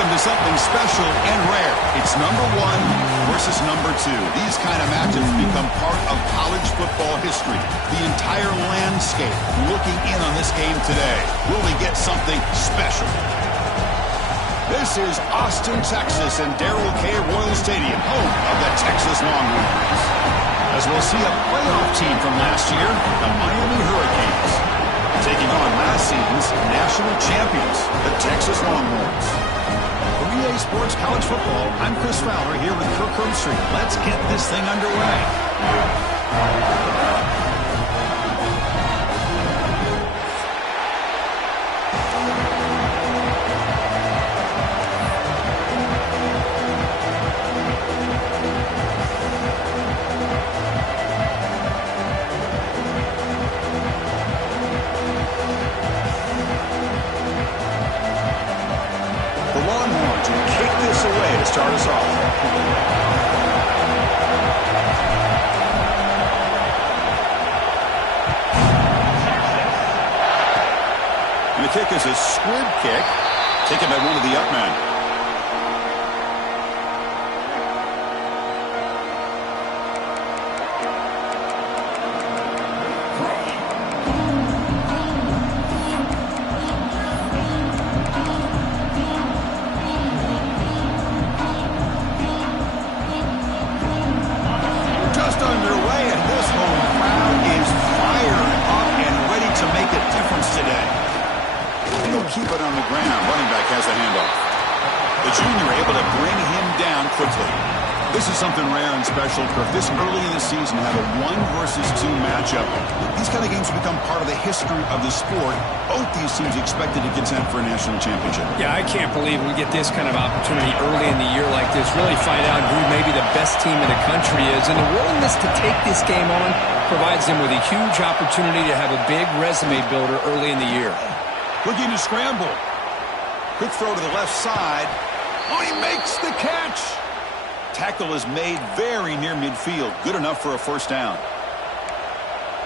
them to something special and rare. It's number 1 versus number 2. These kind of matches become part of college football history. The entire landscape looking in on this game today. Will we get something special? This is Austin, Texas, and Darrell K. Royal Stadium, home of the Texas Longhorns. As we'll see a playoff team from last year, the Miami Hurricanes, taking on last season's national champions, the Texas Longhorns. For EA Sports College Football, I'm Chris Fowler here with Kirk Herbstreit. Let's get this thing underway. To start us off. And the kick is a squib kick taken by one of the up men. Keep it on the ground. Running back has the handoff. The junior able to bring him down quickly. This is something rare and special, Kirk. This early in the season, have a 1 versus 2 matchup. These kind of games become part of the history of the sport. Both these teams expected to contend for a national championship. Yeah, I can't believe we get this kind of opportunity early in the year like this. Really find out who maybe the best team in the country is. And the willingness to take this game on provides them with a huge opportunity to have a big resume builder early in the year. Looking to scramble. Quick throw to the left side. Oh, he makes the catch. Tackle is made very near midfield. Good enough for a first down.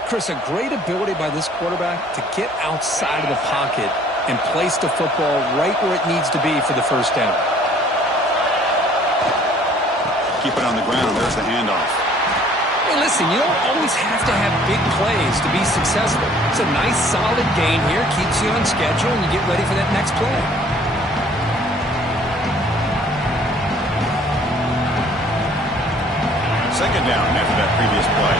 Chris, a great ability by this quarterback to get outside of the pocket and place the football right where it needs to be for the first down. Keep it on the ground. There's the handoff. Hey, listen, you don't always have to have big plays to be successful. It's a nice, solid gain here. Keeps you on schedule, and you get ready for that next play. Second down after that previous play.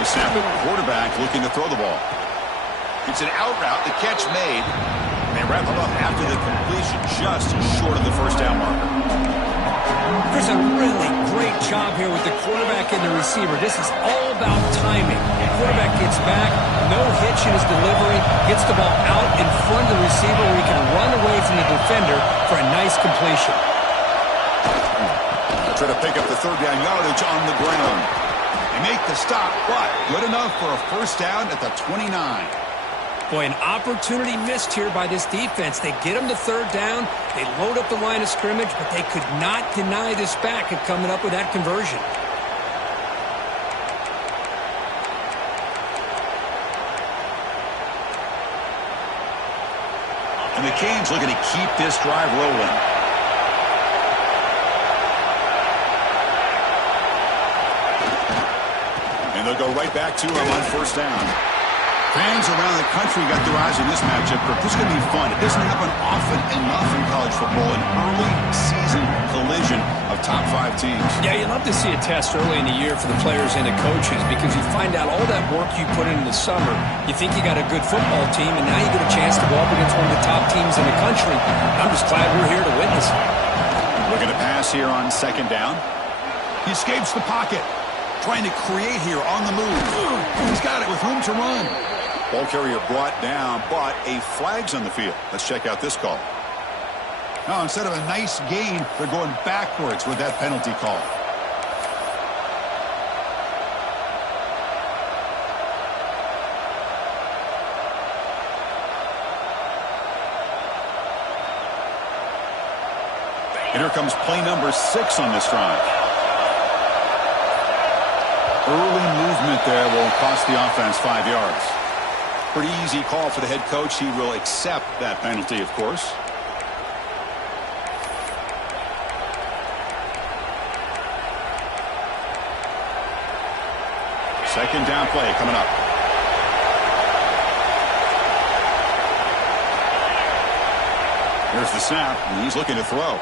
The snap at quarterback looking to throw the ball. It's an out route, the catch made. They wrap it up after the completion, just short of the first down marker. There's a really great job here with the quarterback and the receiver. This is all about timing. The quarterback gets back, no hitch in his delivery, gets the ball out in front of the receiver where he can run away from the defender for a nice completion. Try to pick up the third down yardage on the ground. They make the stop, but good enough for a first down at the 29. Boy, an opportunity missed here by this defense. They get them to third down. They load up the line of scrimmage, but they could not deny this back of coming up with that conversion. And the Canes looking to keep this drive rolling. And they'll go right back to him on first down. Fans around the country got their eyes on this matchup. This is going to be fun. It doesn't happen often enough in college football. An early season collision of top 5 teams. Yeah, you love to see a test early in the year for the players and the coaches because you find out all that work you put in the summer. You think you got a good football team, and now you get a chance to go up against one of the top teams in the country. I'm just glad we're here to witness it. Looking to pass here on second down. He escapes the pocket. Trying to create here on the move. He's got it with room to run. Ball carrier brought down, but a flag's on the field. Let's check out this call. Now, instead of a nice gain, they're going backwards with that penalty call. And here comes play number 6 on this drive. Early movement there will cost the offense 5 yards. Pretty easy call for the head coach. He will accept that penalty, of course. Second down play coming up. Here's the snap, and he's looking to throw.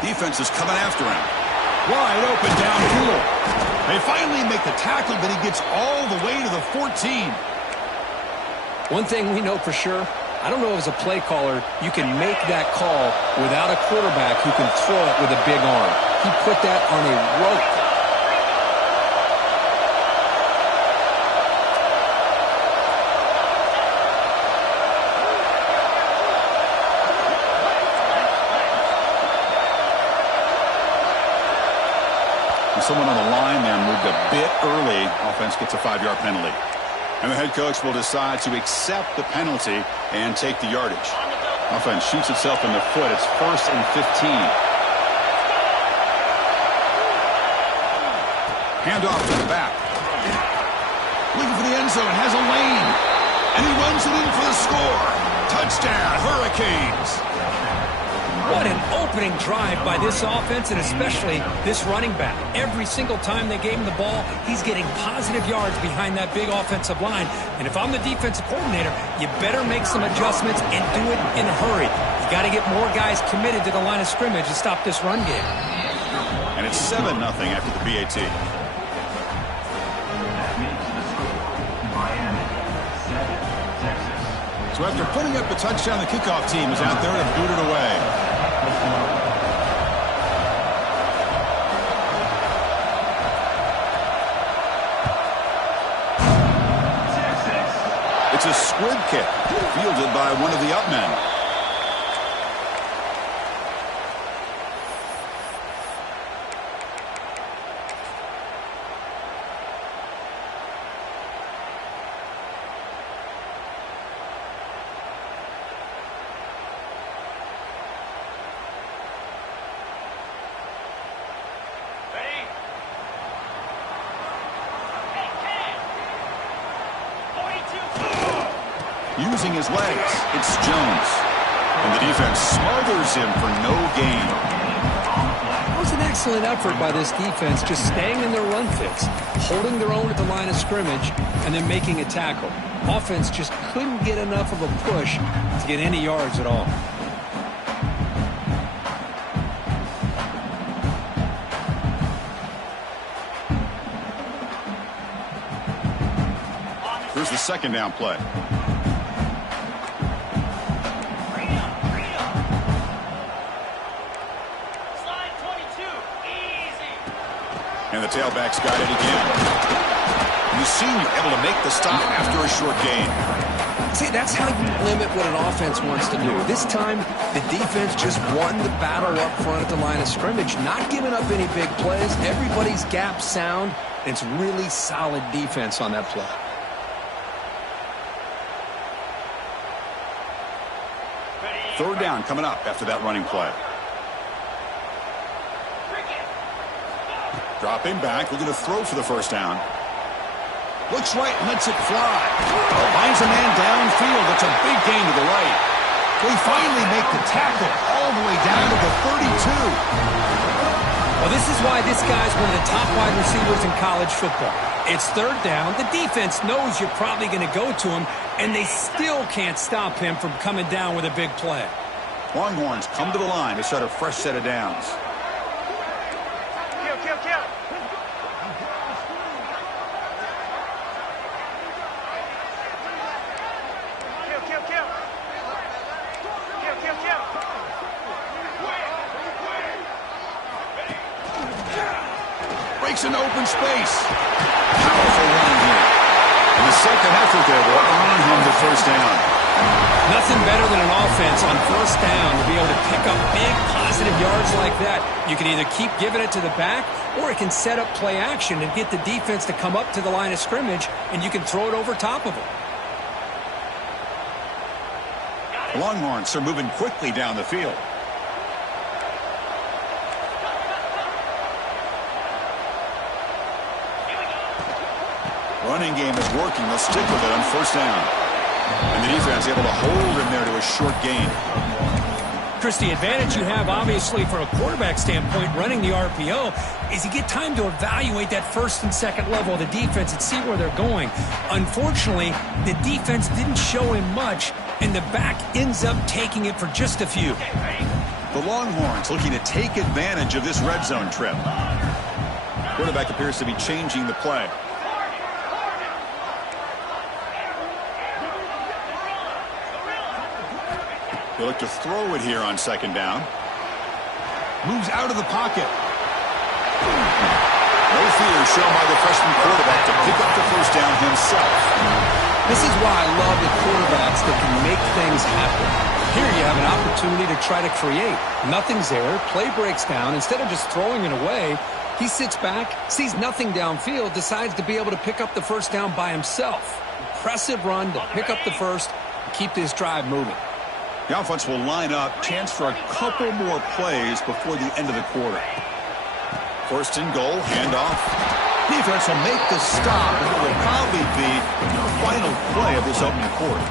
Defense is coming after him. Wide open downfield. They finally make the tackle, but he gets all the way to the 14. One thing we know for sure, I don't know as a play caller, you can make that call without a quarterback who can throw it with a big arm. He put that on a rope. Someone on the line there moved a bit early. Offense gets a 5-yard penalty. And the head coach will decide to accept the penalty and take the yardage. Offense shoots itself in the foot. It's 1st and 15. Handoff to the back. Looking for the end zone. Has a lane. And he runs it in for the score. Touchdown, Hurricanes. What an opening drive by this offense, and especially this running back. Every single time they gave him the ball, he's getting positive yards behind that big offensive line. And if I'm the defensive coordinator, you better make some adjustments and do it in a hurry. You got to get more guys committed to the line of scrimmage to stop this run game. And it's 7-0 after the PAT. So after putting up the touchdown, the kickoff team is out there to boot it away. It's a squib kick, fielded by one of the up men. Using his legs, it's Jones. And the defense smothers him for no gain. That was an excellent effort by this defense, just staying in their run fits, holding their own at the line of scrimmage, and then making a tackle. Offense just couldn't get enough of a push to get any yards at all. Here's the second down play. And the tailback's got it again. The senior able to make the stop after a short gain. See, that's how you limit what an offense wants to do. This time, the defense just won the battle up front at the line of scrimmage, not giving up any big plays. Everybody's gap sound. It's really solid defense on that play. Third down coming up after that running play. Dropping back, looking to throw for the first down. Looks right, lets it fly. Finds a man downfield. That's a big gain to the right. They finally make the tackle all the way down to the 32. Well, this is why this guy's one of the top wide receivers in college football. It's third down. The defense knows you're probably going to go to him, and they still can't stop him from coming down with a big play. Longhorns come to the line to start a fresh set of downs. Breaks an open space. Powerful run here. And the second effort there will earn him the first down. Nothing better than an offense on first down to be able to pick up big positive yards like that. You can either keep giving it to the back, or it can set up play action and get the defense to come up to the line of scrimmage, and you can throw it over top of them. The Longhorns are moving quickly down the field. Running game is working. They'll stick with it on first down. And the defense able to hold him there to a short gain. Chris, the advantage you have, obviously, from a quarterback standpoint, running the RPO, is you get time to evaluate that first and second level of the defense and see where they're going. Unfortunately, the defense didn't show him much, and the back ends up taking it for just a few. The Longhorns looking to take advantage of this red zone trip. Quarterback appears to be changing the play. They look to throw it here on second down. Moves out of the pocket. No fear shown by the freshman quarterback to pick up the first down himself. This is why I love the quarterbacks that can make things happen. Here you have an opportunity to try to create. Nothing's there. Play breaks down. Instead of just throwing it away, he sits back, sees nothing downfield, decides to be able to pick up the first down by himself. Impressive run to pick up the first, keep this drive moving. The offense will line up. Chance for a couple more plays before the end of the quarter. First and goal, handoff. Defense will make the stop, and it will probably be the final play of this opening quarter.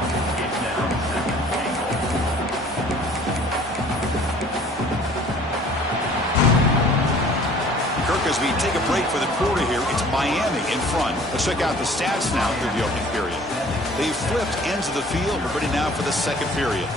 Kirk, as we take a break for the quarter here, it's Miami in front. Let's check out the stats now through the opening period. They've flipped ends of the field. We're ready now for the second period.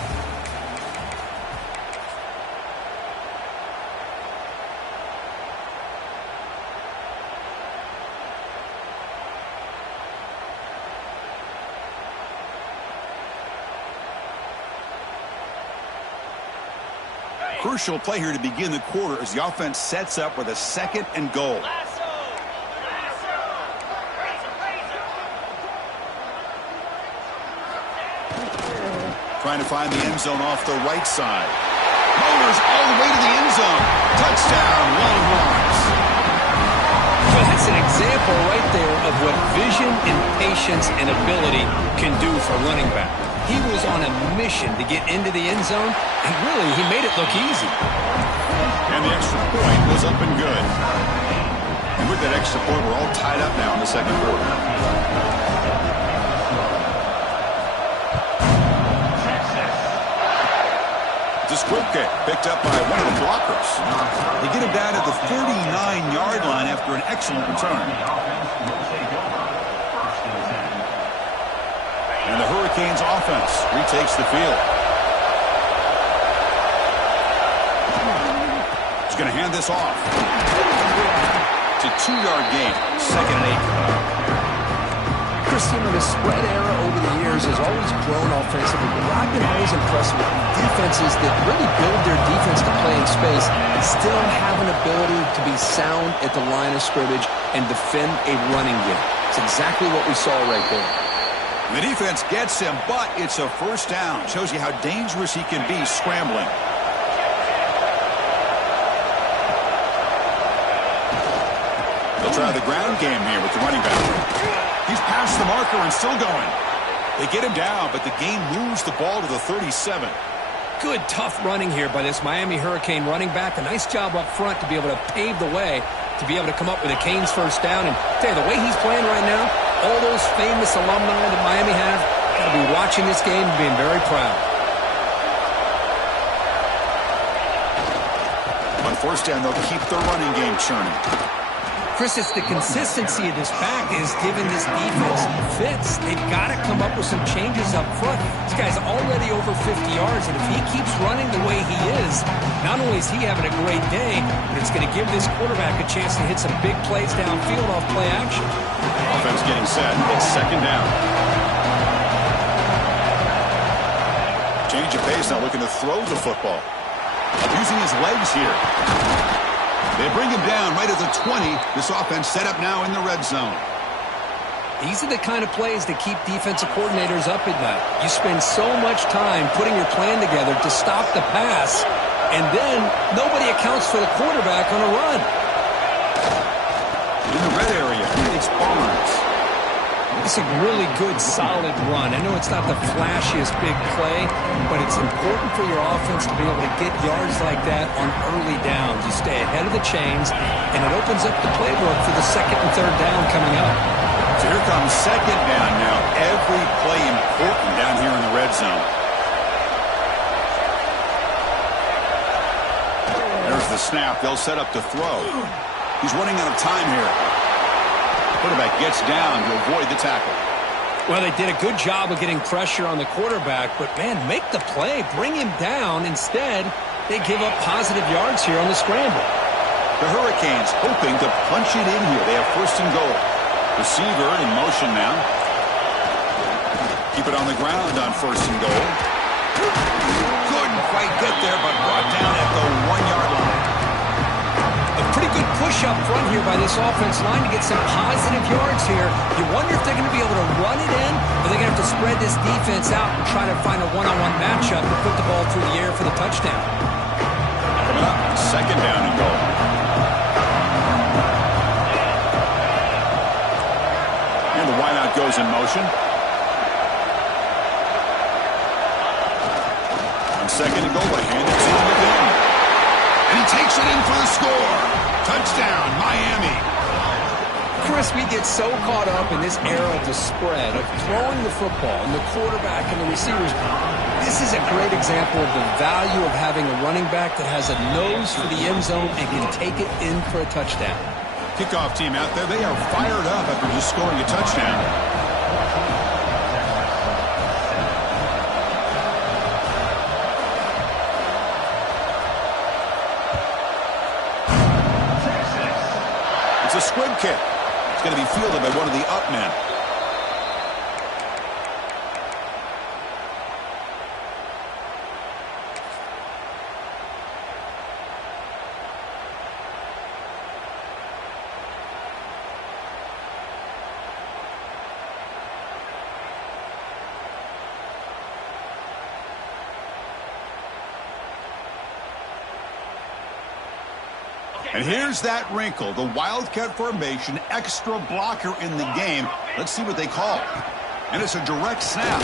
Crucial play here to begin the quarter as the offense sets up with a second and goal. Trying to find the end zone off the right side. Motors all the way to the end zone. Touchdown, Longhorns. Well, that's an example right there of what vision and patience and ability can do for running back. He was on a mission to get into the end zone, and really, he made it look easy. And the extra point was up and good. And with that extra point, we're all tied up now in the second quarter. Desquipke picked up by one of the blockers. They get him down at the 39-yard line after an excellent return. And the Hurricanes offense retakes the field. He's going to hand this off. It's a 2-yard gain, second and 8. Chris, the spread era over the years has always grown offensively, but I've been always impressed with defenses that really build their defense to play in space and still have an ability to be sound at the line of scrimmage and defend a running game. It's exactly what we saw right there. The defense gets him, but it's a first down. Shows you how dangerous he can be scrambling. They'll try the ground game here with the running back. He's past the marker and still going. They get him down, but the game moves the ball to the 37. Good, tough running here by this Miami Hurricane running back. A nice job up front to be able to pave the way to be able to come up with a Canes first down. And tell you, the way he's playing right now, all those famous alumni that Miami have got to be watching this game and being very proud. On first down, they'll keep the running game churning. Chris, it's the consistency of this back is giving this defense fits. They've got to come up with some changes up front. This guy's already over 50 yards, and if he keeps running the way he is, not only is he having a great day, but it's going to give this quarterback a chance to hit some big plays downfield off play action. Offense getting set. It's second down. Change of pace now, looking to throw the football. Using his legs here. They bring him down right at the 20. This offense set up now in the red zone. These are the kind of plays that keep defensive coordinators up at night. You spend so much time putting your plan together to stop the pass, and then nobody accounts for the quarterback on a run. In the red area, it's Barnes. It's a really good, solid run. I know it's not the flashiest big play, but it's important for your offense to be able to get yards like that on early downs. You stay ahead of the chains, and it opens up the playbook for the second and third down coming up. So here comes second down now. Every play important down here in the red zone. There's the snap. They'll set up to throw. He's running out of time here. Quarterback gets down to avoid the tackle. Well, they did a good job of getting pressure on the quarterback, but, man, make the play. Bring him down. Instead, they give up positive yards here on the scramble. The Hurricanes hoping to punch it in here. They have first and goal. Receiver in motion now. Keep it on the ground on first and goal. Couldn't quite get there, but brought down at the 1-yard line. A pretty good push up front here by this offense line to get some positive yards here. You wonder if they're going to be able to run it in, or they're going to have to spread this defense out and try to find a one-on-one matchup and put the ball through the air for the touchdown. Second down and goal. And the wideout goes in motion. On second and goal, a hand it to him again. And he takes it in for the score. Touchdown, Miami. Chris, we get so caught up in this era of the spread, of throwing the football, and the quarterback and the receivers. This is a great example of the value of having a running back that has a nose for the end zone and can take it in for a touchdown. Kickoff team out there, they are fired up after just scoring a touchdown. It's a squib kick. It's going to be fielded by one of the up men. And here's that wrinkle, the Wildcat formation, extra blocker in the game. Let's see what they call. And it's a direct snap.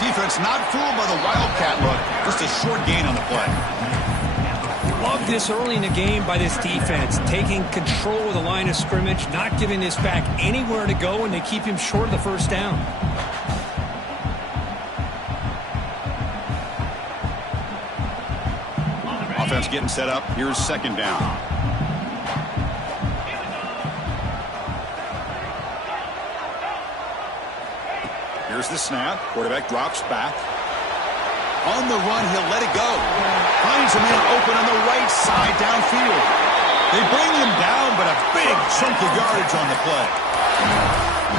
Defense not fooled by the Wildcat look. Just a short gain on the play. Love this early in the game by this defense, taking control of the line of scrimmage, not giving this back anywhere to go, and they keep him short of the first down. Offense getting set up. Here's second down. Here's the snap. Quarterback drops back. On the run, he'll let it go. Finds a man open on the right side downfield. They bring him down, but a big chunk of yardage on the play.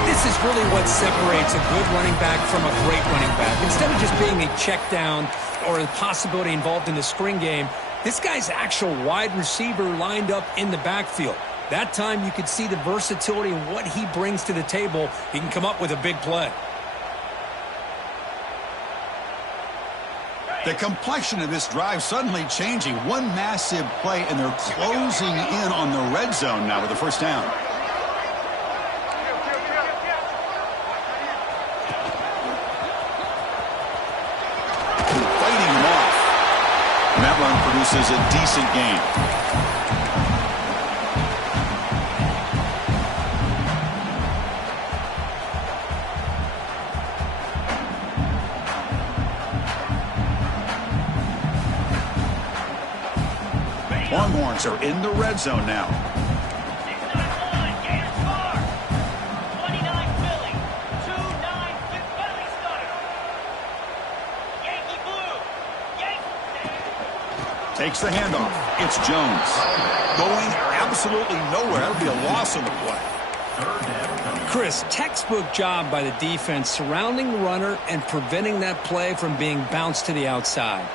This is really what separates a good running back from a great running back. Instead of just being a check down or a possibility involved in the screen game, this guy's actual wide receiver lined up in the backfield. That time you could see the versatility and what he brings to the table. He can come up with a big play. The complexion of this drive suddenly changing. One massive play, and they're closing in on the red zone now with the first down. Fighting him off. And that run produces a decent gain. Longhorns are in the red zone now. Takes the handoff. It's Jones. Going absolutely nowhere. That would be a loss on the play. Chris, textbook job by the defense surrounding the runner and preventing that play from being bounced to the outside.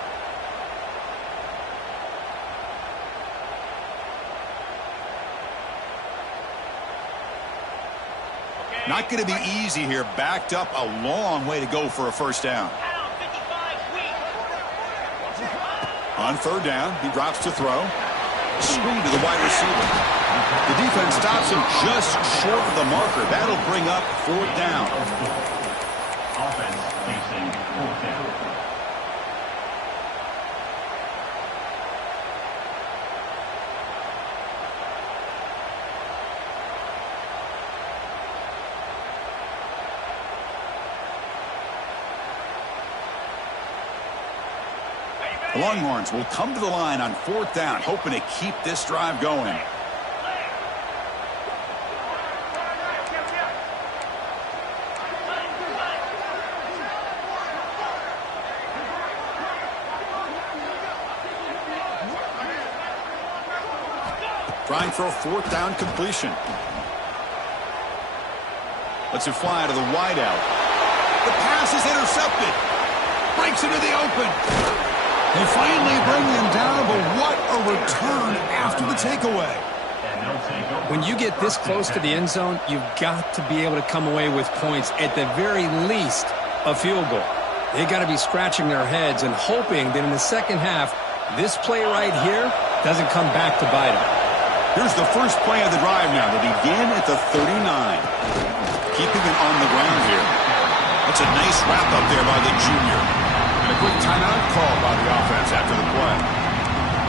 Not going to be easy here. Backed up a long way to go for a first down. On third down, he drops to throw. Screen to the wide receiver. The defense stops him just short of the marker. That'll bring up fourth down. Offense facing fourth down. The Longhorns will come to the line on 4th down, hoping to keep this drive going. Trying for a 4th down completion. Lets it fly to the wideout. The pass is intercepted. Breaks into the open. They finally bring him down, but what a return after the takeaway. When you get this close to the end zone, you've got to be able to come away with points, at the very least, a field goal. They got to be scratching their heads and hoping that in the second half, this play right here doesn't come back to bite them. Here's the first play of the drive now. They begin at the 39. Keeping it on the ground here. That's a nice wrap up there by the junior. And a quick timeout call by the offense after the play.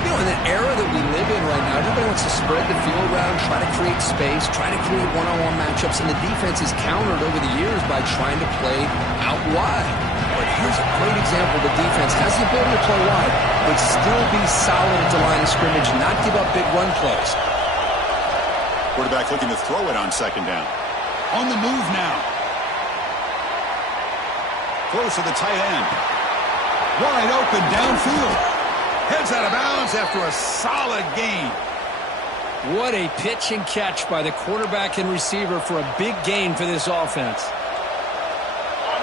You know, in the era that we live in right now, everybody wants to spread the field around, try to create space, try to create one-on-one matchups, and the defense is countered over the years by trying to play out wide. But here's a great example. The defense has the ability to play wide, but still be solid at the line of scrimmage, not give up big run plays. Quarterback looking to throw it on 2nd down. On the move now. Close to the tight end. Wide open downfield. Heads out of bounds after a solid gain. What a pitch and catch by the quarterback and receiver for a big gain for this offense.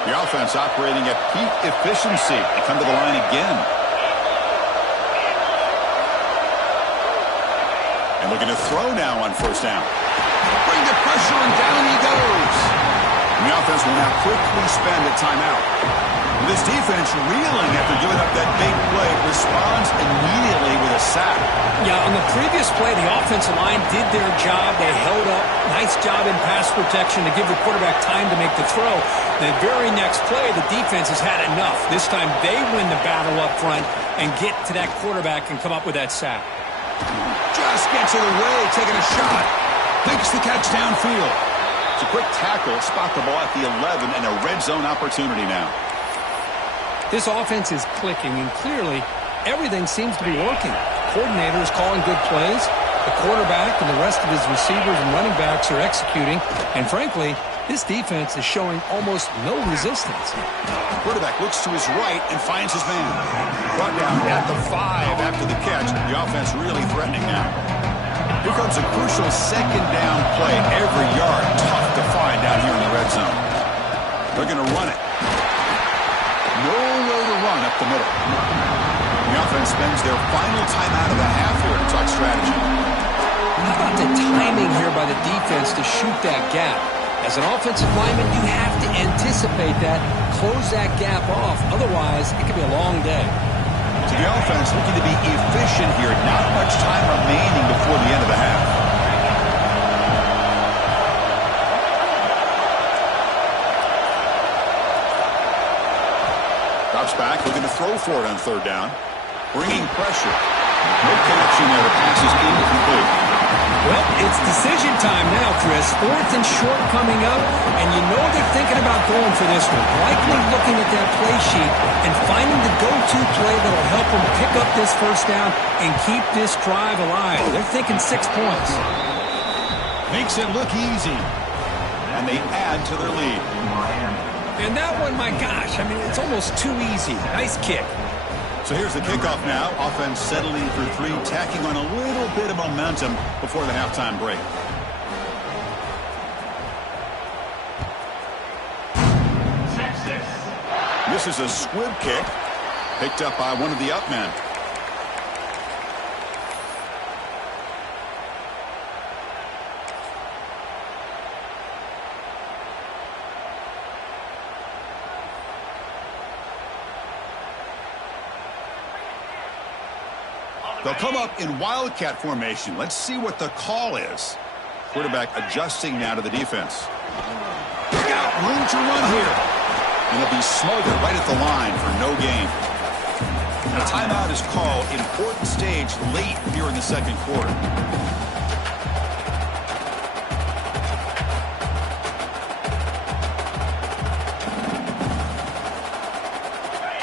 The offense operating at peak efficiency. They come to the line again. And looking to throw now on 1st down. Bring the pressure and down he goes. And the offense will now quickly spend a timeout. This defense reeling after giving up that big play responds immediately with a sack. Yeah, on the previous play, the offensive line did their job. They held up. Nice job in pass protection to give the quarterback time to make the throw. The very next play, the defense has had enough. This time they win the battle up front and get to that quarterback and come up with that sack. Just gets it away, taking a shot. Makes the catch downfield. It's a quick tackle, spot the ball at the 11, and a red zone opportunity now. This offense is clicking, and clearly everything seems to be working. The coordinator is calling good plays. The quarterback and the rest of his receivers and running backs are executing. And frankly, this defense is showing almost no resistance. Quarterback looks to his right and finds his man. Brought down at the 5 after the catch. The offense really threatening now. Here comes a crucial 2nd down play. Every yard tough to find down here in the red zone. They're going to run it. Nowhere to run up the middle. The offense spends their final timeout of the half here to talk strategy. How about the timing here by the defense to shoot that gap? As an offensive lineman, you have to anticipate that, close that gap off. Otherwise, it could be a long day. To the offense, looking to be efficient here. Not much time remaining before the end of the half. Drops back, looking to throw for it on 3rd down. Bringing pressure. No connection there. The pass is incomplete. Well, it's decision time now, Chris. 4th and short coming up, and you know they're thinking about going for this one. Likely looking at that play sheet and finding the go-to play that will help them pick up this 1st down and keep this drive alive. They're thinking 6 points. Makes it look easy. And they add to their lead. And that one, my gosh, I mean, it's almost too easy. Nice kick. So here's the kickoff now. Offense settling for 3, tacking on a little bit of momentum before the halftime break. This is a squib kick picked up by one of the up men. They'll come up in wildcat formation. Let's see what the call is. Quarterback adjusting now to the defense. Look out, room to run here. And they'll be smothered right at the line for no gain. A timeout is called. Important stage late here in the 2nd quarter.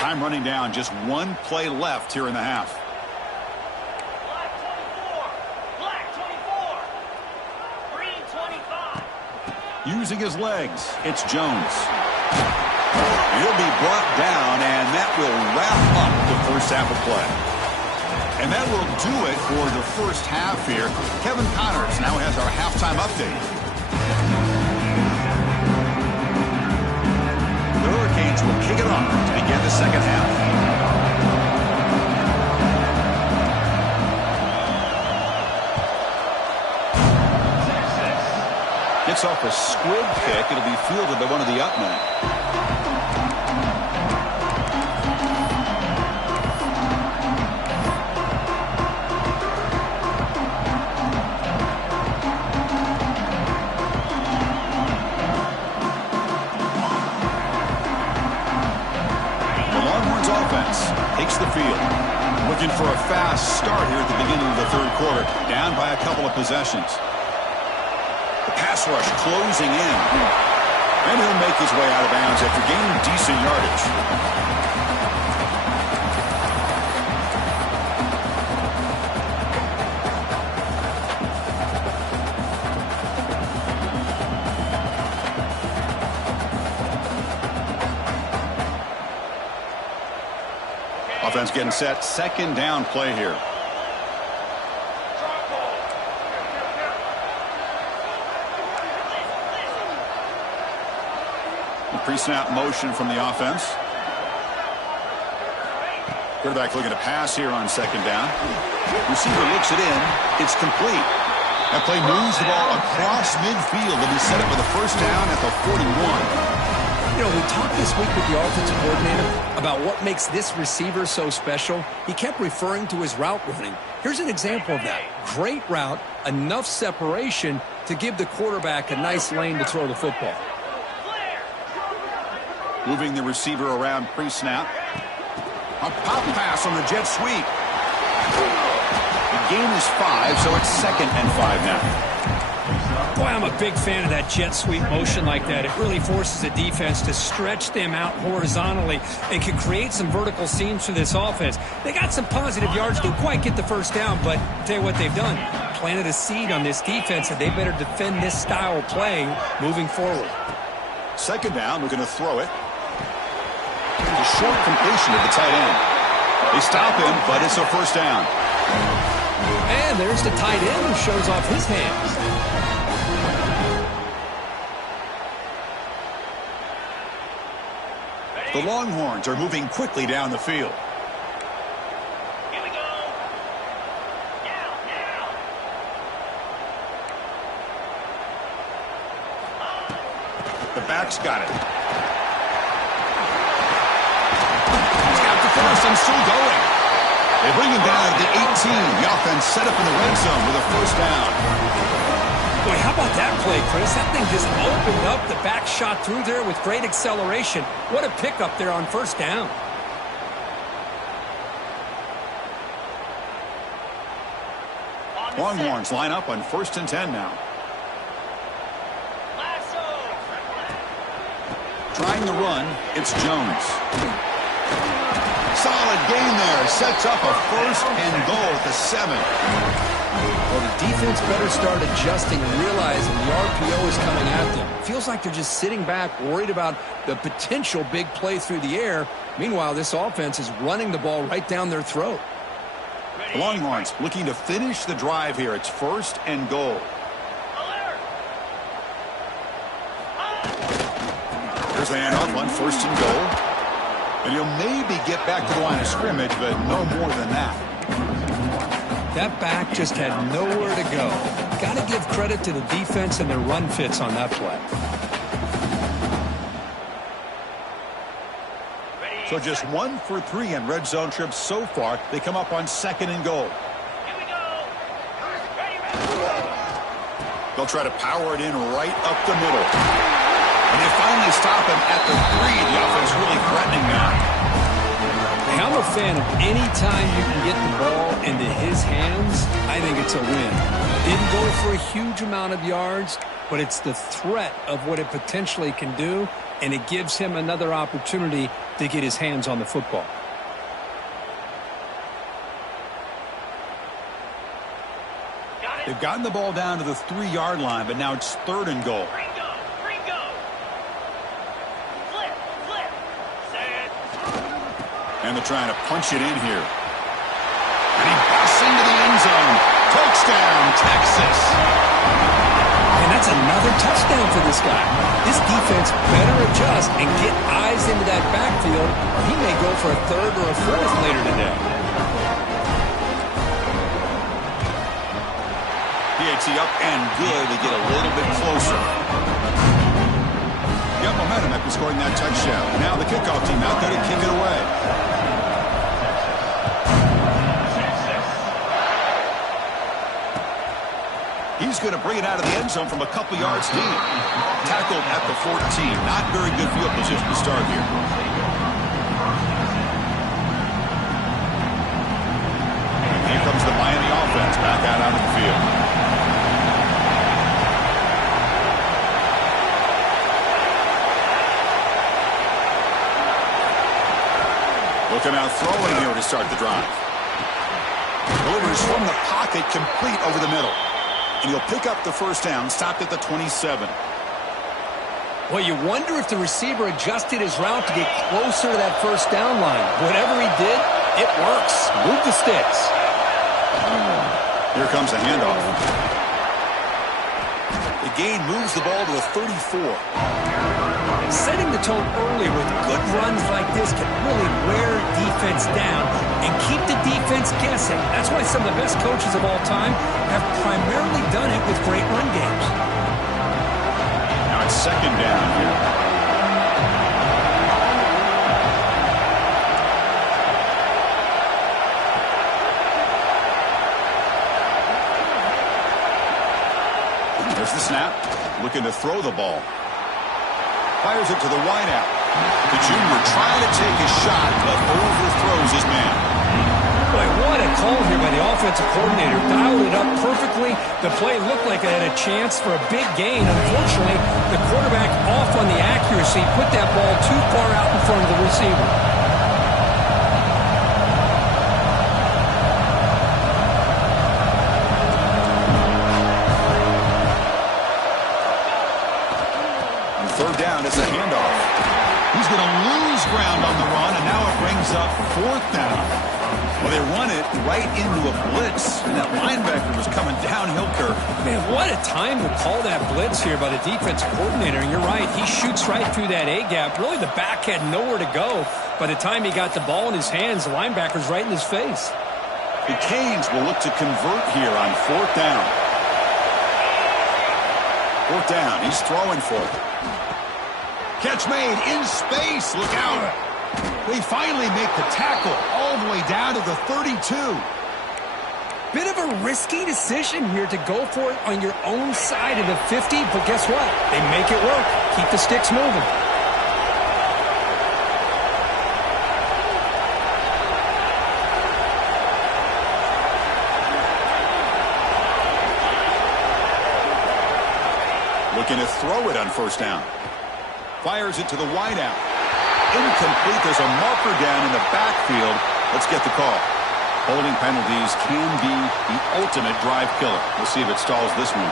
Time running down. Just one play left here in the half. Black 24. Green 25. Using his legs, it's Jones. He'll be brought down, and that will wrap up the first half of play. And that will do it for the first half here. Kevin Connors now has our halftime update. The Hurricanes will kick it off to begin the second half. Gets off a squib kick. It'll be fielded by one of the up men. Takes the field. Looking for a fast start here at the beginning of the third quarter. Down by a couple of possessions. The pass rush closing in. And he'll make his way out of bounds after gaining decent yardage. Offense getting set. Second down play here. The pre-snap motion from the offense. Quarterback looking to pass here on second down. Receiver looks it in. It's complete. That play moves the ball across midfield and he set it with a first down at the 41. You know, we talked this week with the offensive coordinator about what makes this receiver so special. He kept referring to his route running. Here's an example of that. Great route, enough separation to give the quarterback a nice lane to throw the football. Moving the receiver around pre-snap. A pop pass on the jet sweep. The gain is 5, so it's 2nd and 5 now. Boy, I'm a big fan of that jet sweep motion like that. It really forces the defense to stretch them out horizontally and can create some vertical seams for this offense. They got some positive yards, didn't quite get the first down, but I'll tell you what they've done. Planted a seed on this defense, and they better defend this style of play moving forward. Second down, we're going to throw it. A short completion to the tight end. They stop him, but it's a first down. And there's the tight end who shows off his hands. The Longhorns are moving quickly down the field. Here we go. Now. The back's got it. He's got the first and still going. They bring him down at the 18. The offense set up in the red zone with a first down. Boy, how about that play, Chris? That thing just opened up. The back shot through there with great acceleration. What a pickup there on first down. Longhorns line up on 1st and 10 now. Trying to run, it's Jones. Solid gain there. Sets up a 1st and goal at the 7. Well, the defense better start adjusting and realizing the RPO is coming at them. Feels like they're just sitting back, worried about the potential big play through the air. Meanwhile, this offense is running the ball right down their throat. The Longhorns looking to finish the drive here. It's 1st and goal. Here's the handoff on 1st and goal. And he'll maybe get back to the line of scrimmage, but no more than that. That back just had nowhere to go. Got to give credit to the defense and their run fits on that play. So just 1 for 3 in red zone trips so far. They come up on 2nd and goal. They'll try to power it in right up the middle. And they finally stop him at the 3. The offense really threatening now. Hey, I'm a fan of any time you can get the ball into his hands, I think it's a win. Didn't go for a huge amount of yards, but it's the threat of what it potentially can do and it gives him another opportunity to get his hands on the football. They've gotten the ball down to the 3-yard line, but now it's 3rd and goal. Ringo. Flip. Set. And they're trying to punch it in here. And he busts into the end zone. Touchdown, Texas. And that's another touchdown for this guy. This defense better adjust and get eyes into that backfield, or he may go for a 3rd or a 4th later today. PAT up and good. They get a little bit closer. Got momentum after scoring that touchdown. Now the kickoff team out there to kick it away. He's going to bring it out of the end zone from a couple yards deep. Tackled at the 14. Not very good field position to start here. And here comes the Miami offense back out onto the field. Looking out throwing here to start the drive. Delivers from the pocket, complete over the middle. And he'll pick up the first down, stopped at the 27. Well, you wonder if the receiver adjusted his route to get closer to that first down line. Whatever he did, it works. Move the sticks. Here comes a handoff. The gain moves the ball to the 34. Setting the tone early with good runs like this can really wear defense down and keep the defense guessing. That's why some of the best coaches of all time have primarily done it with great run games. Now it's 2nd down here. There's the snap. Looking to throw the ball. Fires it to the wideout. The junior trying to take a shot, but overthrows his man. Boy, what a call here by the offensive coordinator. Dialed it up perfectly. The play looked like it had a chance for a big gain. Unfortunately, the quarterback off on the accuracy, put that ball too far out in front of the receiver. It's a handoff. He's going to lose ground on the run, and now it brings up 4th down. Well, they run it right into a blitz, and that linebacker was coming downhill, Kirk. Man, what a time to call that blitz here by the defensive coordinator. And you're right, he shoots right through that A-gap. Really, the back had nowhere to go. By the time he got the ball in his hands, the linebacker's right in his face. The Canes will look to convert here on 4th down. 4th down, he's throwing for it. Catch made in space. Look out. They finally make the tackle all the way down to the 32. Bit of a risky decision here to go for it on your own side of the 50, but guess what? They make it work. Keep the sticks moving. Looking to throw it on 1st down. Fires it to the wideout. Incomplete. There's a marker down in the backfield. Let's get the call. Holding penalties can be the ultimate drive killer. We'll see if it stalls this one.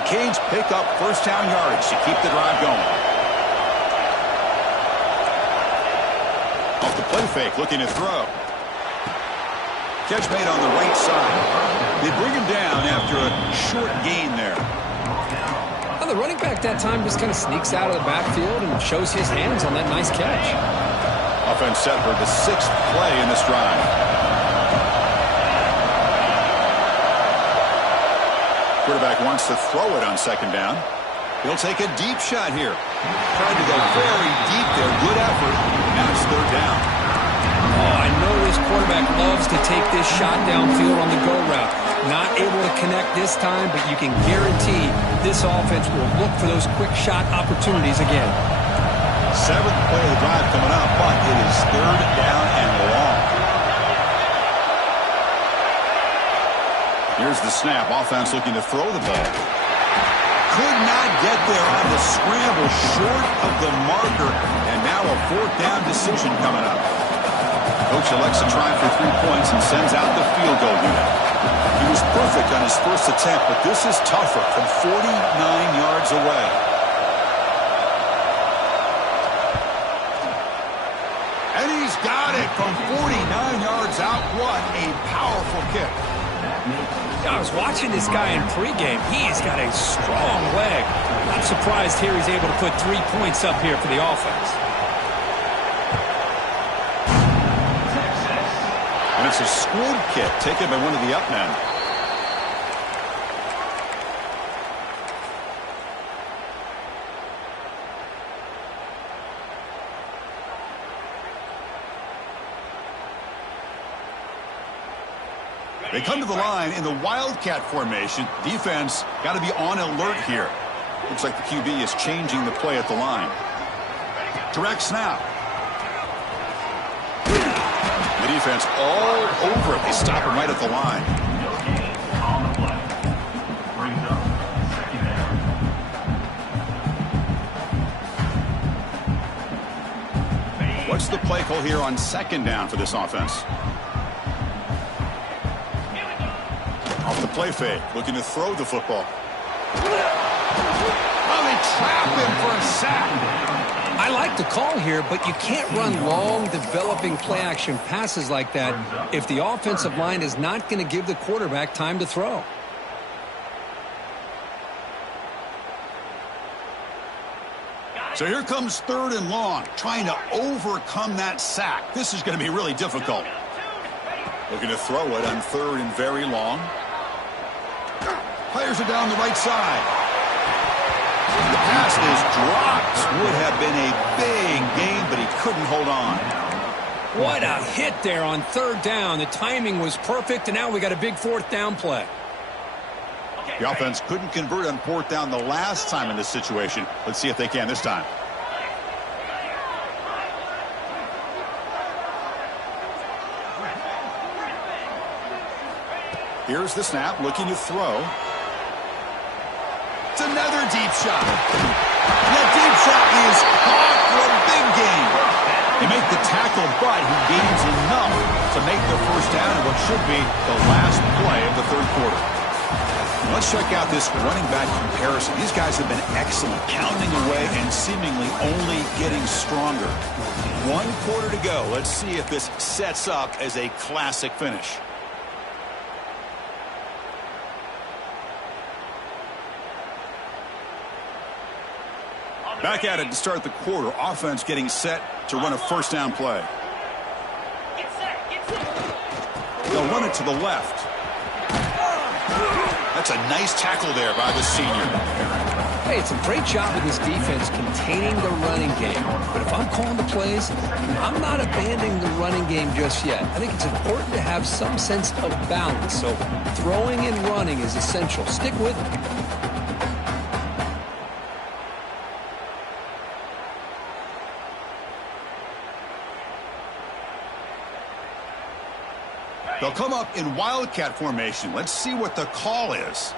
The Canes pick up 1st down yardage to keep the drive going. Off the play fake, looking to throw. Catch made on the right side. They bring him down after a short gain there. Well, the running back that time just kind of sneaks out of the backfield and shows his hands on that nice catch. Offense set for the 6th play in this drive. Quarterback wants to throw it on 2nd down. He'll take a deep shot here. Tried to go very deep there. Good effort. Now it's 3rd down. Oh, I know this quarterback loves to take this shot downfield on the go route. Not able to connect this time, but you can guarantee this offense will look for those quick shot opportunities again. 7th play of the drive coming up, but it is 3rd down and long. Here's the snap. Offense looking to throw the ball. Could not get there on the scramble, short of the marker. And now a fourth down decision coming up. Coach elects to try for 3 points and sends out the field goal unit. He was perfect on his first attempt, but this is tougher from 49 yards away. And he's got it from 49 yards out. What a powerful kick. I was watching this guy in pregame. He's got a strong leg. Not surprised here he's able to put 3 points up here for the offense. And it's a squib kick taken by one of the up men. They come to the line in the Wildcat formation. Defense got to be on alert here. Looks like the QB is changing the play at the line. Direct snap. The defense all over it. They stop him right at the line. What's the play call here on second down for this offense? Off the play fake, looking to throw the football. Oh, they trap him for a sack. I like the call here, but you can't run long, developing play-action passes like that if the offensive line is not going to give the quarterback time to throw. So here comes 3rd and long, trying to overcome that sack. This is going to be really difficult. Looking to throw it on 3rd and very long. Fires it down the right side. The pass is dropped. Would have been a big gain, but he couldn't hold on. What a hit there on 3rd down. The timing was perfect, and now we got a big 4th down play. The offense couldn't convert on 4th down the last time in this situation. Let's see if they can this time. Here's the snap, looking to throw. It's another deep shot. And that deep shot is caught for a big gain. They make the tackle, but he gains enough to make the first down in what should be the last play of the 3rd quarter. Let's check out this running back comparison. These guys have been excellent, pounding away and seemingly only getting stronger. 1 quarter to go. Let's see if this sets up as a classic finish. Back at it to start the quarter. Offense getting set to run a first down play. They'll run it to the left. That's a nice tackle there by the senior. Hey, it's a great job of this defense containing the running game. But if I'm calling the plays, I'm not abandoning the running game just yet. I think it's important to have some sense of balance. So throwing and running is essential. Stick with it. They'll come up in Wildcat formation. Let's see what the call is.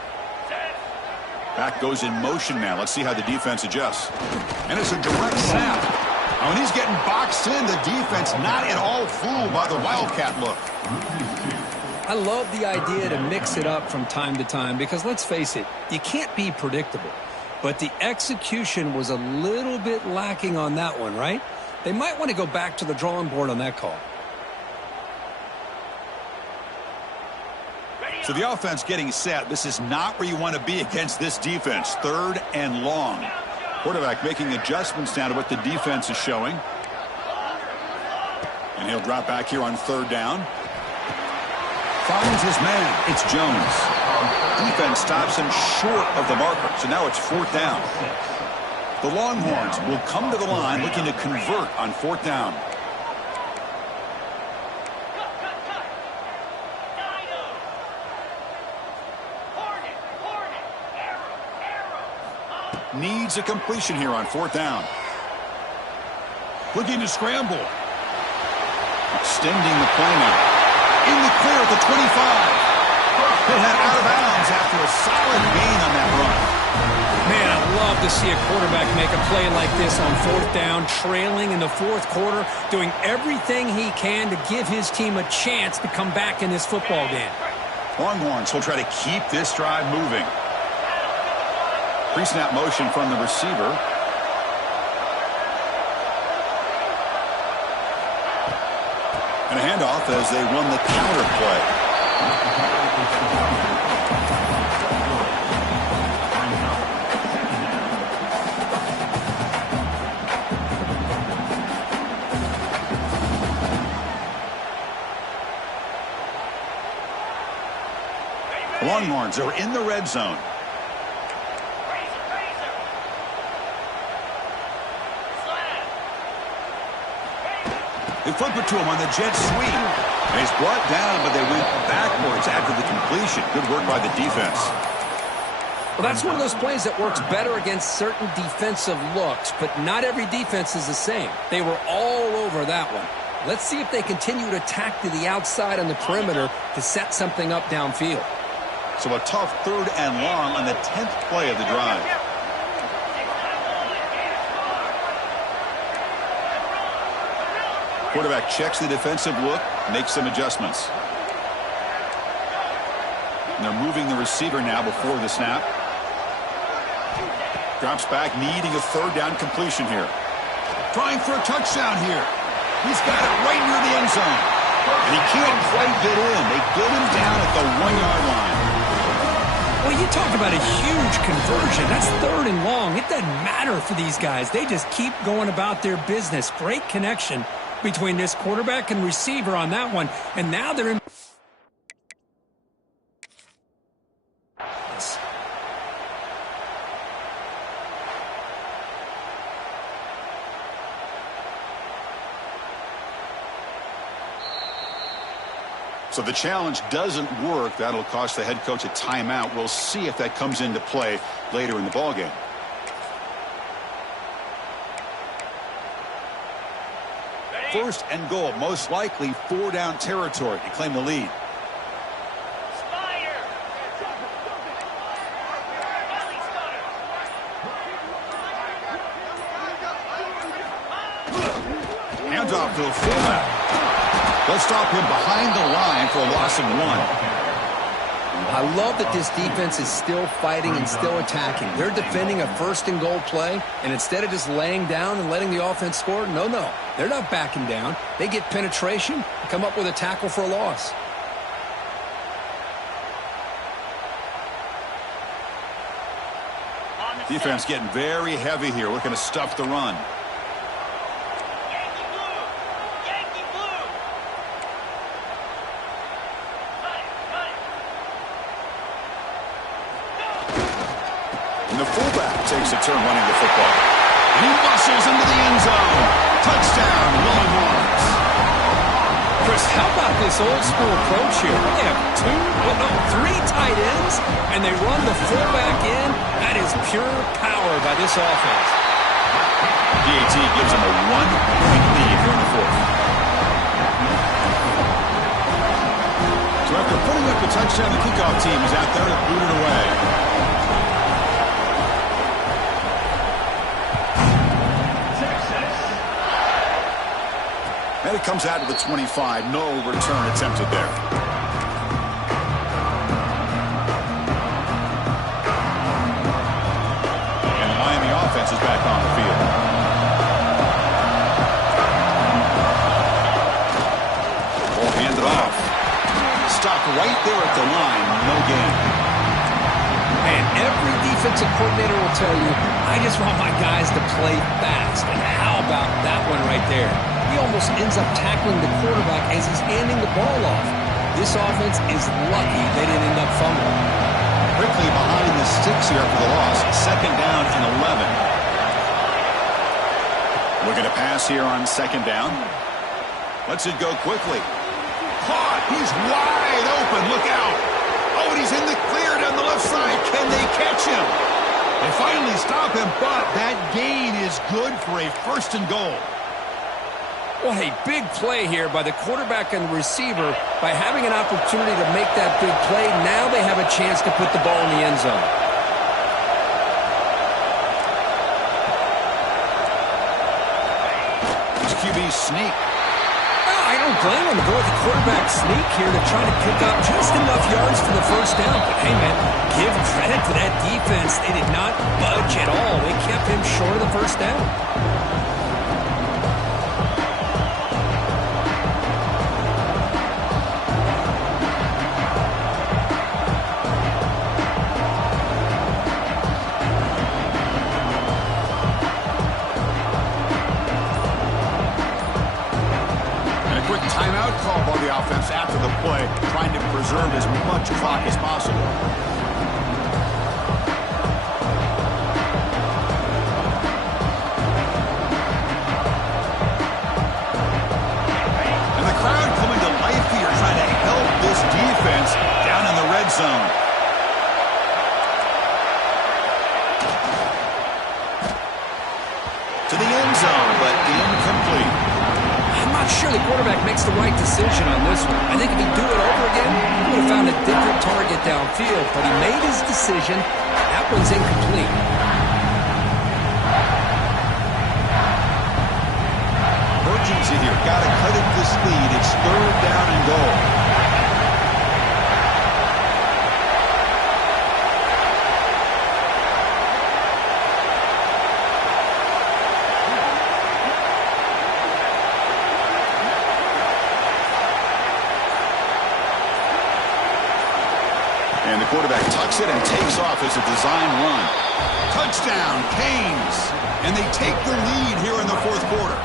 Back goes in motion now. Let's see how the defense adjusts. And it's a direct snap. Now, when he's getting boxed in, the defense not at all fooled by the Wildcat look. I love the idea to mix it up from time to time because, let's face it, you can't be predictable. But the execution was a little bit lacking on that one, right? They might want to go back to the drawing board on that call. So the offense getting set. This is not where you want to be against this defense. 3rd and long. Quarterback making adjustments down to what the defense is showing. And he'll drop back here on 3rd down. Finds his man. It's Jones. Defense stops him short of the marker. So now it's 4th down. The Longhorns will come to the line looking to convert on 4th down. Needs a completion here on 4th down. Looking to scramble. Extending the play now. In the clear at the 25. Hit out of bounds after a solid gain on that run. Man, I love to see a quarterback make a play like this on fourth down, trailing in the fourth quarter, doing everything he can to give his team a chance to come back in this football game. Longhorns will try to keep this drive moving. Pre-snap motion from the receiver. And a handoff as they run the counter play. Longhorns are in the red zone. They flip it to him on the jet sweep. And he's brought down, but they went backwards after the completion. Good work by the defense. Well, that's one of those plays that works better against certain defensive looks, but not every defense is the same. They were all over that one. Let's see if they continue to attack to the outside on the perimeter to set something up downfield. So a tough 3rd and long on the 10th play of the drive. Quarterback checks the defensive look, makes some adjustments. And they're moving the receiver now before the snap. Drops back, needing a 3rd down completion here. Trying for a touchdown here. He's got it right near the end zone. And he can't quite get in. They get him down at the 1-yard line. Well, you talk about a huge conversion. That's 3rd and long. It doesn't matter for these guys. They just keep going about their business. Great connection between this quarterback and receiver on that one. And now they're in. So the challenge doesn't work. That'll cost the head coach a timeout. We'll see if that comes into play later in the ballgame. First and goal, most likely 4-down territory to claim the lead. Hands off to the fullback. They'll stop him behind the line for a loss of 1. I love that this defense is still fighting and still attacking. They're defending a 1st and goal play, and instead of just laying down and letting the offense score, no. They're not backing down. They get penetration and come up with a tackle for a loss. Defense getting very heavy here, looking to stuff the run. And the fullback takes a turn running the football. And he muscles into the end zone. Touchdown, Longhorns. Chris, how about this old school approach here? They have 3 tight ends, and they run the fullback in. That is pure power by this offense. DAT gives them a 1-point lead here in the 4th. So after putting up the touchdown, the kickoff team is out there to boot it away. And it comes out to the 25. No return attempted there. And the Miami offense is back on the field. Ball handed off. Stopped right there at the line. No gain. And every defensive coordinator will tell you, I just want my guys to play fast. And how about that one right there? He almost ends up tackling the quarterback as he's handing the ball off. This offense is lucky they didn't end up fumbling. Quickly behind the sticks here for the loss. 2nd down and 11. Looking to pass here on 2nd down. Lets it go quickly. Caught. He's wide open. Look out. Oh, and he's in the clear down the left side. Can they catch him? They finally stop him, but that gain is good for a 1st and goal. Well, a big play here by the quarterback and the receiver. By having an opportunity to make that big play, now they have a chance to put the ball in the end zone. QB sneak. I don't blame him to go with the quarterback sneak here to try to pick up just enough yards for the first down. But hey, man, give credit to that defense. They did not budge at all. They kept him short of the first down. Offense after the play, trying to preserve as much clock as possible. And the crowd coming to life here, trying to help this defense down in the red zone. To the end zone, but incomplete. I'm not sure the quarterback makes the right decision on this one. I think if he'd do it over again, he would have found a different target downfield. But he made his decision. That one's incomplete. Urgency here. Got to cut it this lead. It's 3rd down and goal. And the quarterback tucks it and takes off as a design run. Touchdown, Canes. And they take the lead here in the 4th quarter.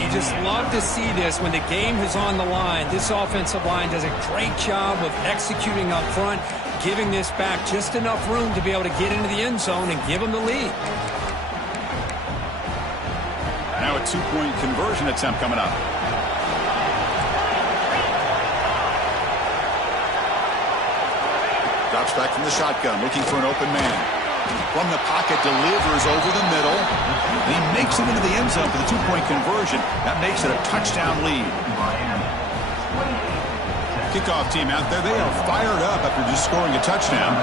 You just love to see this when the game is on the line. This offensive line does a great job of executing up front, giving this back just enough room to be able to get into the end zone and give them the lead. Now a 2-point conversion attempt coming up. Drops back from the shotgun, looking for an open man. From the pocket, delivers over the middle. And he makes it into the end zone for the 2-point conversion. That makes it a touchdown lead. Kickoff team out there, they are fired up after just scoring a touchdown.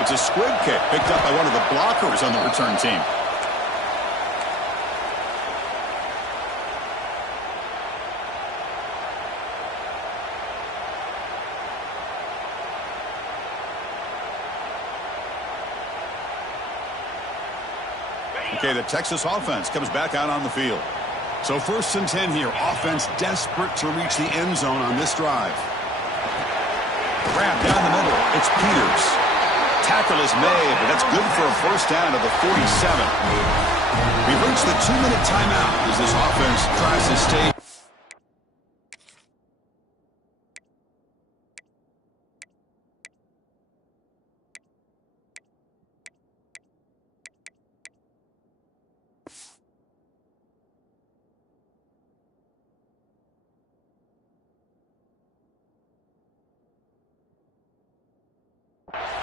It's a squib kick picked up by one of the blockers on the return team. Okay, the Texas offense comes back out on the field. So 1st and 10 here. Offense desperate to reach the end zone on this drive. Grab down the middle. It's Peters. Tackle is made, but that's good for a first down to the 47. We've reached the 2-minute timeout as this offense tries to stay.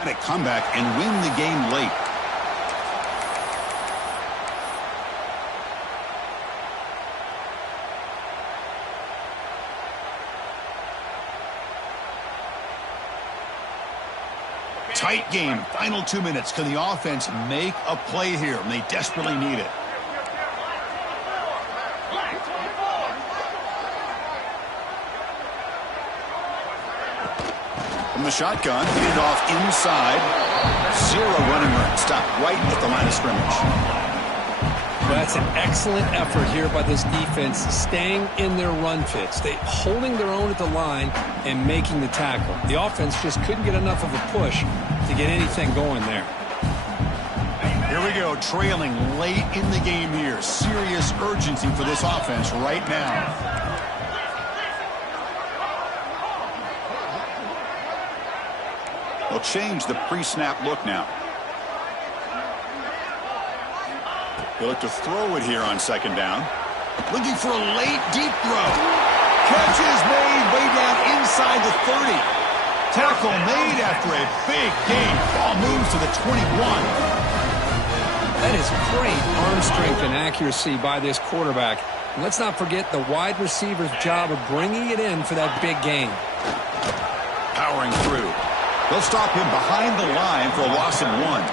A comeback and win the game late. Tight game. Final 2 minutes. Can the offense make a play here? And they desperately need it. From the shotgun, hit off inside. 0 running room. Stopped right at the line of scrimmage. Well, that's an excellent effort here by this defense, staying in their run fits. They holding their own at the line and making the tackle. The offense just couldn't get enough of a push to get anything going there. Here we go, trailing late in the game here. Serious urgency for this offense right now. They'll change the pre-snap look now. They look to throw it here on 2nd down. Looking for a late deep throw. Catch is made way down inside the 30. Tackle made after a big gain. Ball moves to the 21. That is great arm strength and accuracy by this quarterback. And let's not forget the wide receiver's job of bringing it in for that big gain. Powering through. They'll stop him behind the line for a loss of 1.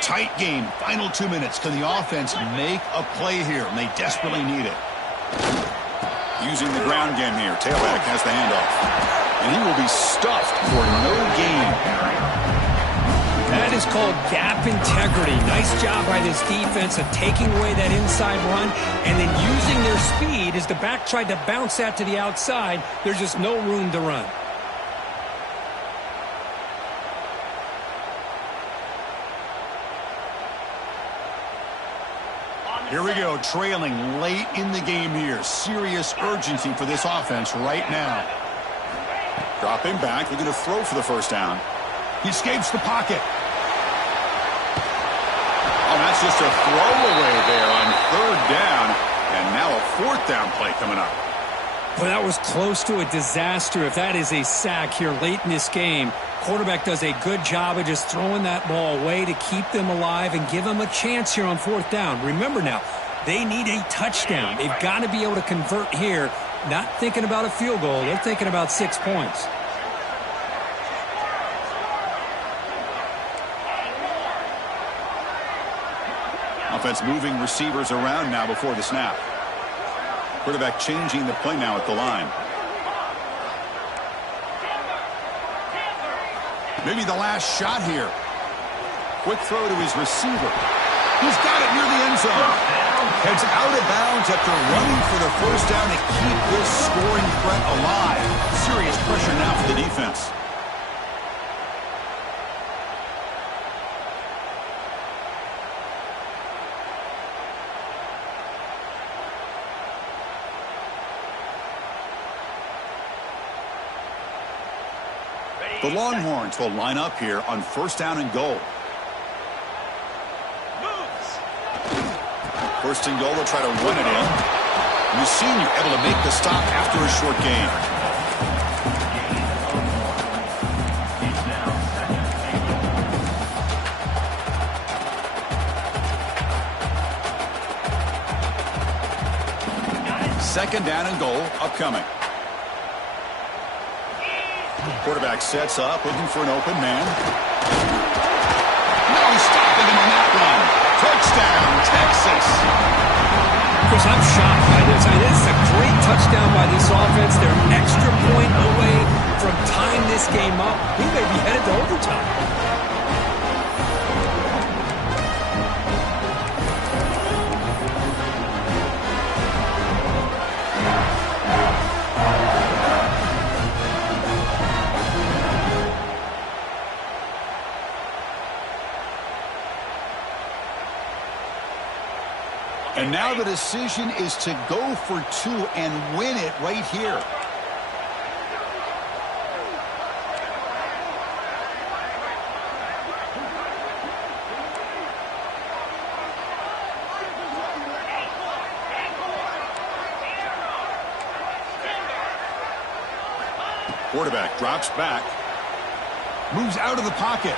Tight game. Final 2 minutes. Can the offense make a play here? And they desperately need it. Using the ground game here. Tailback has the handoff. And he will be stuffed for no gain. That is called gap integrity. Nice job by this defense of taking away that inside run and then using their speed as the back tried to bounce that to the outside. There's just no room to run. Here we go, trailing late in the game here. Serious urgency for this offense right now. Dropping back, looking to throw for the first down. He escapes the pocket. Oh, that's just a throwaway there on 3rd down. And now a 4th down play coming up. Well, that was close to a disaster if that is a sack here late in this game. Quarterback does a good job of just throwing that ball away to keep them alive and give them a chance here on 4th down. Remember now, they need a touchdown. They've got to be able to convert here. Not thinking about a field goal. They're thinking about 6 points. Offense moving receivers around now before the snap. Quarterback changing the play now at the line. Maybe the last shot here. Quick throw to his receiver. He's got it near the end zone. Heads out of bounds after running for the first down to keep this scoring threat alive. Serious pressure now for the defense. The Longhorns will line up here on 1st down and goal. First and goal, they'll try to run it in. Musinho able to make the stop after a short gain. Second down and goal upcoming. Quarterback sets up, looking for an open man. No stopping him on that run. Touchdown, Texas. Chris, I'm shocked by this. This is a great touchdown by this offense. They're an extra point away from tying this game up. We may be headed to overtime. And now the decision is to go for 2 and win it right here. Quarterback drops back. Moves out of the pocket.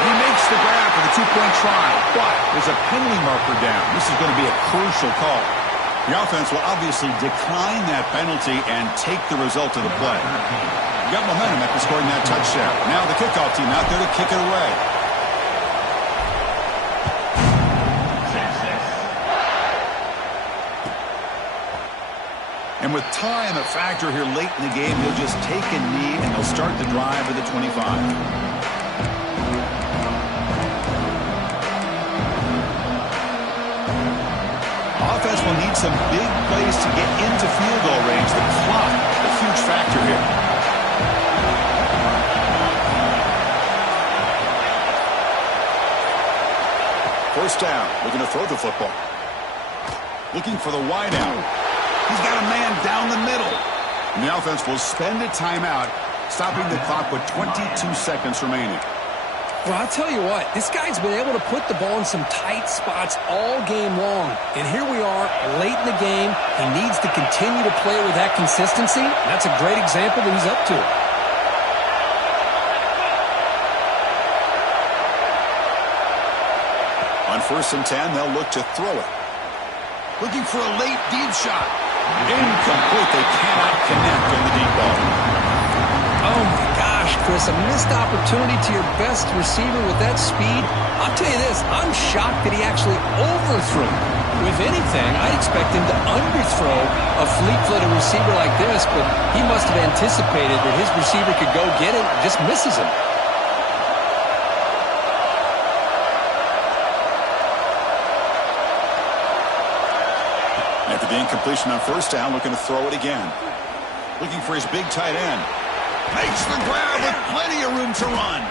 He makes the grab for the 2-point try, but there's a penalty marker down. This is going to be a crucial call. The offense will obviously decline that penalty and take the result of the play. Got momentum after scoring that touchdown. Now the kickoff team out there to kick it away. And with time a factor here late in the game, they'll just take a knee and they'll start the drive at the 25. Offense will need some big plays to get into field goal range. The clock, a huge factor here. First down, looking to throw the football. Looking for the wideout. He's got a man down the middle. And the offense will spend a timeout stopping the clock with 22 seconds remaining. Well, I'll tell you what, this guy's been able to put the ball in some tight spots all game long. And here we are, late in the game. He needs to continue to play with that consistency. That's a great example that he's up to it. On 1st and 10, they'll look to throw it. Looking for a late deep shot. Incomplete. They cannot connect on the deep ball. Oh, my gosh, Chris, a missed opportunity to your best receiver with that speed. I'll tell you this, I'm shocked that he actually overthrew. If anything, I'd expect him to underthrow a fleet-footed receiver like this, but he must have anticipated that his receiver could go get it and just misses him. After the incompletion on 1st down, looking to throw it again. Looking for his big tight end. Makes the grab with plenty of room to run.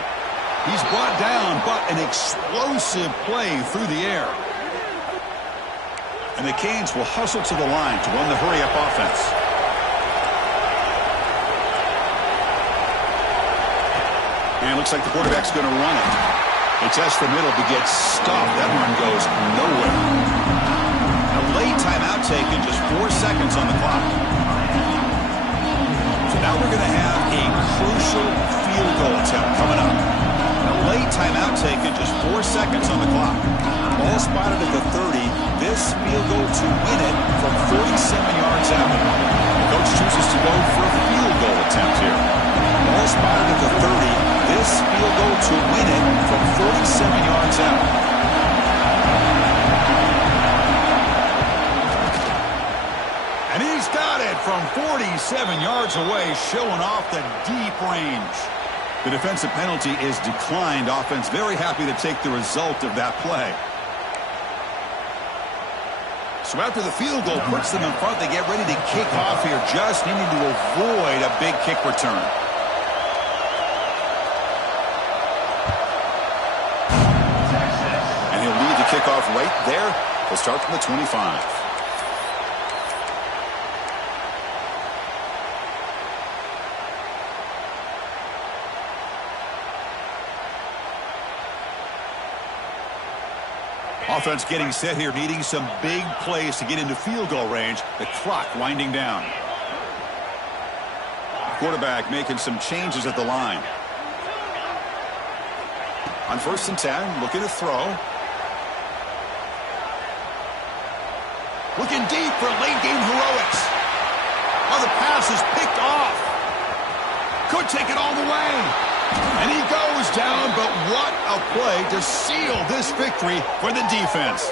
He's brought down, but an explosive play through the air. And the Canes will hustle to the line to run the hurry-up offense. And it looks like the quarterback's going to run it. They test the middle, but gets stopped. That run goes nowhere. A late timeout taken, just 4 seconds on the clock. So now we're going to have a crucial field goal attempt coming up. A late timeout taken, just 4 seconds on the clock. Ball spotted at the 30. This field goal to win it from 47 yards out. The coach chooses to go for a field goal attempt here. Ball spotted at the 30. This field goal to win it from 47 yards out. And he's got it from 47 yards away, showing off the deep range. The defensive penalty is declined. Offense very happy to take the result of that play. So after the field goal puts them in front, they get ready to kick off here, just needing to avoid a big kick return. And he'll lead the kickoff right there. He'll start from the 25. Offense getting set here, needing some big plays to get into field goal range. The clock winding down. Quarterback making some changes at the line. On 1st and 10, looking to throw. Looking deep for late game heroics. Oh, the pass is picked off. Could take it all the way. And he goes down, but what a play to seal this victory for the defense.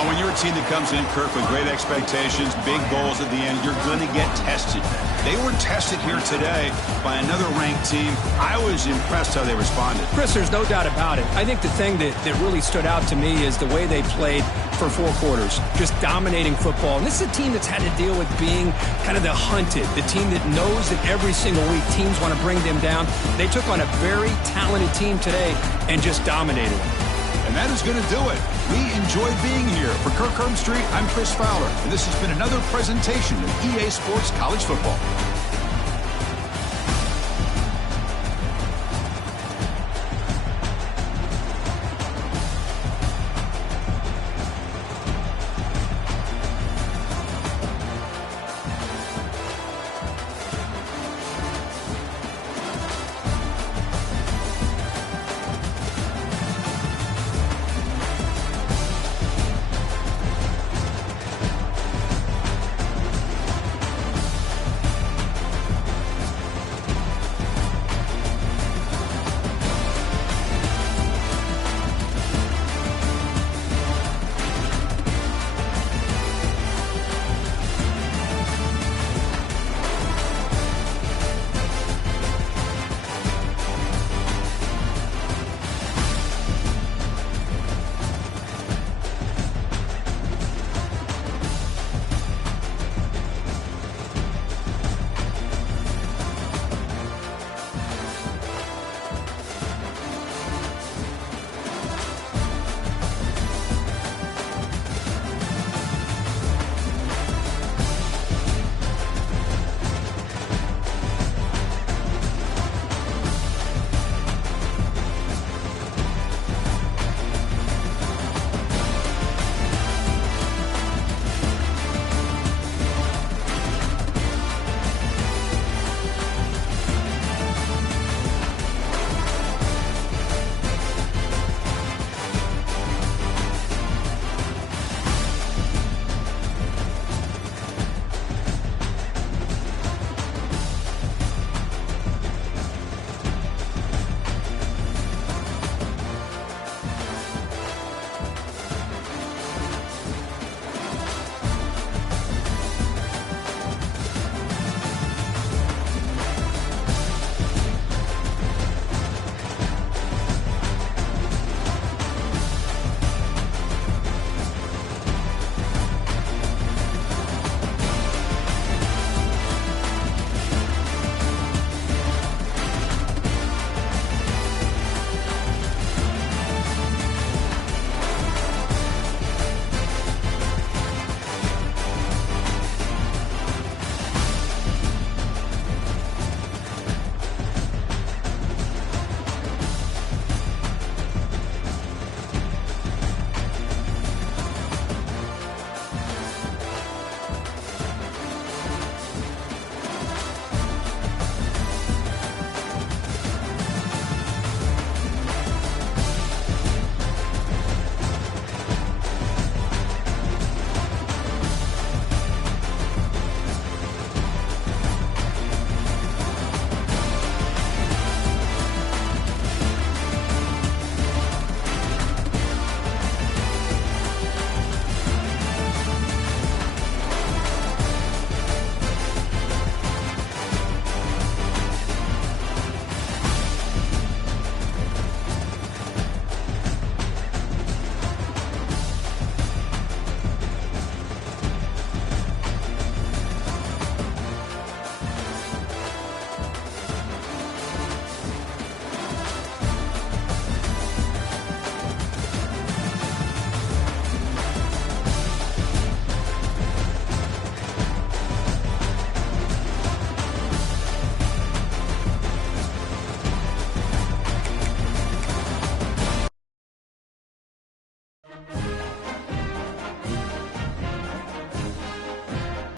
Oh, when you're a team that comes in, Kirk, with great expectations, big goals at the end, you're going to get tested. They were tested here today by another ranked team. I was impressed how they responded. Chris, there's no doubt about it. I think the thing that really stood out to me is the way they played for 4 quarters, just dominating football. And this is a team that's had to deal with being kind of the hunted, the team that knows that every single week teams want to bring them down. They took on a very talented team today and just dominated them. And that is going to do it. We enjoyed being here. For Kirk Herbstreit, I'm Chris Fowler, and this has been another presentation of EA Sports College Football.